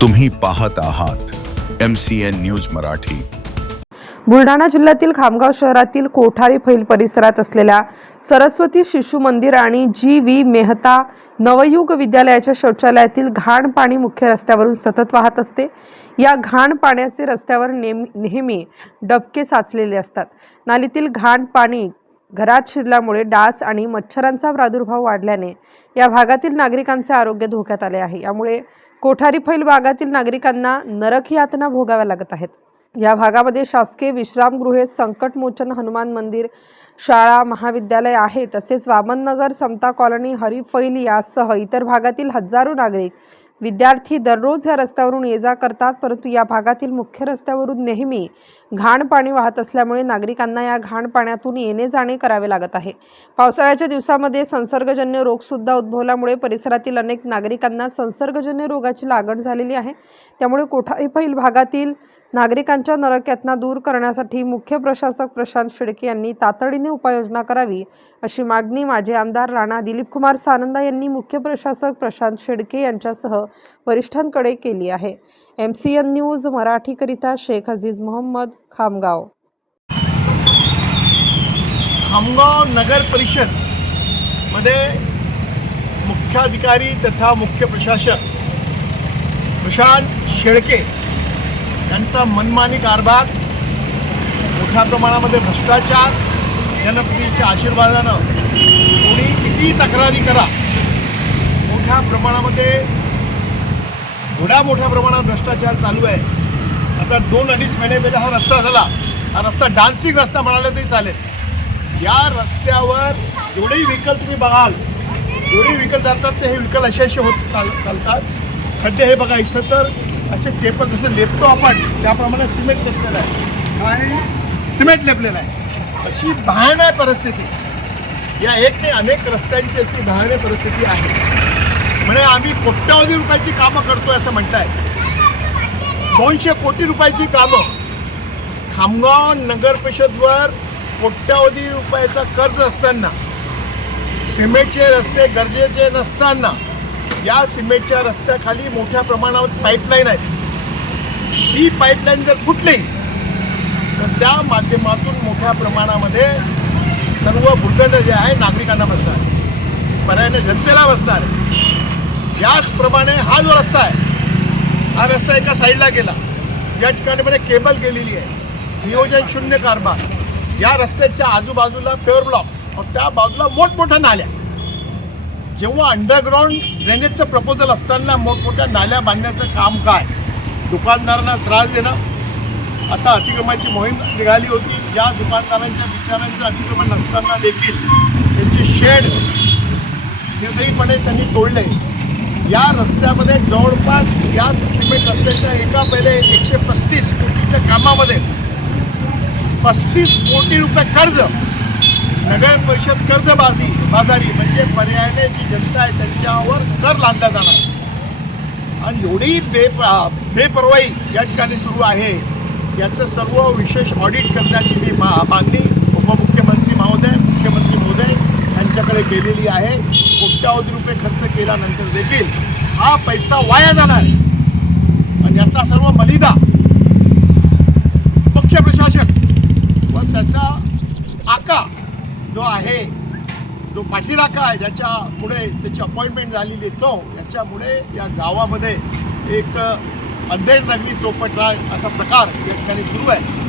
तुम्ही पाहत आहात M C N news Marathi. Buldhana जिल्ह्यातील खामगाव शहरातील कोठारी फैल परिसरात असलेल्या सरस्वती शिशु मंदिर आणि जी व्ही मेहता नवयुग विद्यालयाच्या शौचालयातील घाण पाणी मुख्य रस्त्यावरून सतत वाहत असते. या घाण पाण्याचे रस्त्यावर नेम नेहमी डबके साचलेले असतात. नालीतील घाण पाणी घरात शिरल्यामुळे डास आणि मच्छरांचा प्रादुर्भाव वाढल्याने या भागातील नागरिकांचे आरोग्य धोक्यात आले आहे. यामुळे कोठारी फैल भागातील नागरिकांना नरक यातना भोगाव्या लागत आहेत. या भागामध्ये शासकीय विश्रामगृहे संकटमोचन हनुमान मंदिर शाळा महाविद्यालय आहे तसेच वामननगर समता कॉलनी हरिफैल यासह इतर भागातील हजारो नागरिक विद्यार्थी दररोज या रस्त्यावरून ये जा करतात परंतु या भागातील मुख्य रस्त्यावरून नेहमी घाण पाणी वाहत असल्यामुळे नागरिकांना या घाण पाण्यातून येणे जाणे करावे लागत आहे. पावसाळ्याच्या दिवसामध्ये संसर्गजन्य रोगसुद्धा उद्भवल्यामुळे परिसरातील अनेक नागरिकांना संसर्गजन्य रोगाची लागण झालेली आहे. त्यामुळे कोठारीपैल भागातील नागरिकांच्या नरक्यातना दूर करण्यासाठी मुख्य प्रशासक प्रशांत शेडके यांनी तातडीने उपाययोजना करावी अशी मागणी माजी आमदार राणा दिलीप कुमार सानंदा यांनी मुख्य प्रशासक प्रशांत शेळके यांच्यासह वरिष्ठांकडे केली आहे. एम सी एन न्यूज मराठीकरिता शेख अजीज मोहम्मद खामगाव. खामगाव नगर परिषदमध्ये मुख्याधिकारी तथा मुख्य प्रशासक प्रशांत शेळके यांचा मनमानी कारभार मोठ्या प्रमाणामध्ये भ्रष्टाचार जनप्रियतेच्या आशीर्वादानं कोणी किती तक्रारी करा मोठ्या प्रमाणामध्ये एवढ्या मोठ्या प्रमाणात भ्रष्टाचार चालू आहे. आता दोन अडीच महिने पहिला हा रस्ता झाला. हा रस्ता डान्सिंग रस्ता म्हणाले तरी चालेल. या रस्त्यावर जेवढेही व्हेकल तुम्ही बघाल जेवढे व्हेकल जातात ते हे व्हेकल असे असे होत चाल चालतात. खड्डे हे बघा इथं तर असे पेपर जसं लेपतो आपण त्याप्रमाणे सिमेंट लेपलेलं आहे. काय सिमेंट लेपलेलं आहे. अशी भयानक परिस्थिती. या एक नाही अनेक रस्त्यांची अशी भयानक परिस्थिती आहे. म्हणजे आम्ही कोट्यावधी रुपयाची कामं करतो असं म्हणताय. दोनशे कोटी रुपयाची कामं. खामगाव नगर परिषदवर कोट्यावधी रुपयाचा कर्ज असताना सिमेंटचे रस्ते गरजेचे नसताना या सिमेंटच्या रस्त्याखाली मोठ्या प्रमाणावर पाईपलाईन आहे. ही पाईपलाईन जर फुटली तर त्या माध्यमातून मोठ्या प्रमाणामध्ये सर्व भूखंड जे आहे नागरिकांना बसणार. आहे. पर्यायाने जनतेला बसणार. आहे याचप्रमाणे हा जो रस्ता आहे हा रस्ता एका साईडला गेला. या ठिकाणी मध्ये केबल गेलेली आहे. नियोजन शून्य कारभार. या रस्त्याच्या आजूबाजूला फेअर ब्लॉक. और त्या बाजूला मोठमोठ्या नाल्या. जेव्हा अंडरग्राऊंड ड्रेनेजचं प्रपोजल असताना मोठमोठ्या नाल्या बांधण्याचं काम काय? दुकानदारांना त्रास देणं. आता अतिक्रमणाची मोहीम निघाली होती. या दुकानदारांच्या विचारांचं अतिक्रमण नसताना देखील त्यांचे शेड निर्दयीपणे त्यांनी तोडले. या रस्त्यामध्ये जवळपास या सिमेंट रस्त्याच्या एका पहिले एकशे पस्तीस कोटीच्या कामामध्ये पस्तीस कोटी रुपये कर्ज नगर परिषद कर्ज बाजी बाजारी म्हणजे पर्यायाने जी जनता आहे त्यांच्यावर कर लादला जाणार. आणि एवढी बेप बेपर्वाई या ठिकाणी सुरू आहे. याचं सर्व विशेष ऑडिट करण्याची मी मा मागणी उपमुख्यमंत्री महोदय मुख्यमंत्री महोदय यांच्याकडे केलेली आहे. कोट्यावधी रुपये खर्च केल्यानंतर देखील हा पैसा वाया जाणार आणि याचा सर्व बलिदा मुख्य प्रशासक व त्याचा आका जो आहे जो पाठीराखा आहे ज्याच्यामुळे त्याची अपॉइंटमेंट झालेली आहे तो याच्यामुळे या गावामध्ये एक अंधेर नगरी चौपटराय असा प्रकार या ठिकाणी सुरू आहे.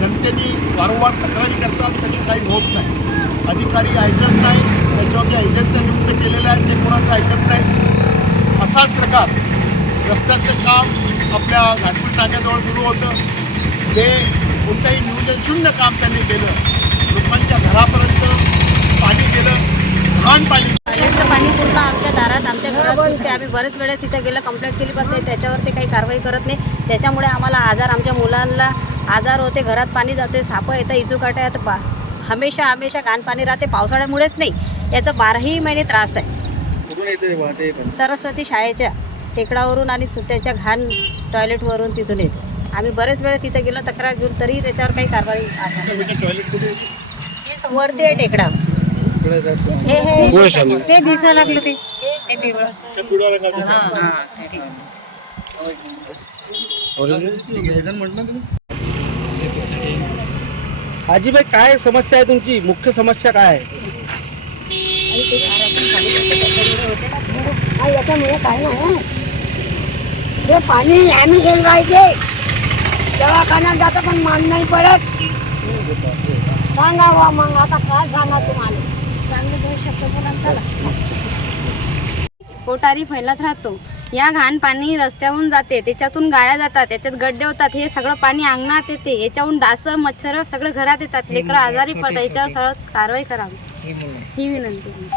जनतेने वारंवार तक्रारी करतात तरी काही होत नाही. अधिकारी ऐकत नाही त्याच्यावर ज्या एजन्सी नियुक्त केलेल्या आहेत ते कोणाचं ऐकत नाही. असाच प्रकार. रस्त्याचं काम आपल्या घाटपूर नाक्याजवळ सुरू होतं. ते कोणतंही नियोजन शून्य काम त्यांनी केलं. लोकांच्या घरापर्यंत पाणी गेलं. घाण पाणी पाणी पूर्ण आमच्या दारात आमच्या घरात आम्ही बरेच वेळेस तिथे गेलं कंप्लेंट केली पण ते त्याच्यावर ते काही कारवाई करत नाही. त्याच्यामुळे आम्हाला आजार आमच्या मुलांना आजार होते. घरात पाणी जाते सापं येतं इचूकाट्या येतं पा हमेशा हमेशा घाण पाणी राहते पावसाळ्यामुळेच नाही. याचा बाराही महिने त्रास आहे. सरस्वती शाळेच्या टेकडावरून आणि सु- त्याच्या घाण टॉयलेटवरून तिथून येते. आम्ही बरेच वेळ तिथे गेलो तक्रार घेऊन तरी त्याच्यावर काही कारवाई आहे. टॉयलेट कुठे येते? वरती आहे. हे हे ते दिसायला लागलं ते. ते पिवळं त्या पिवळ्या रंगाचं. आजीबाई काय समस्या आहे तुमची? मुख्य समस्या काय आहे? याच्यामुळे काय नाही हे? पाणी आम्ही घेऊन राहायचे. दवाखान्यात जातं पण मान नाही पडत. सांगा बा मग आता काय सांगा तुम्हाला? कोटारी फैलत राहतो. या घाण पाणी रस्त्याहून जाते त्याच्यातून गाड्या जातात त्याच्यात गड्डे होतात हे सगळं पाणी अंगणात येते याच्याहून डास मच्छर सगळं घरात येतात. लेकरं आजारी पडतात याच्यावर सगळं कारवाई करावी. ही विनंती.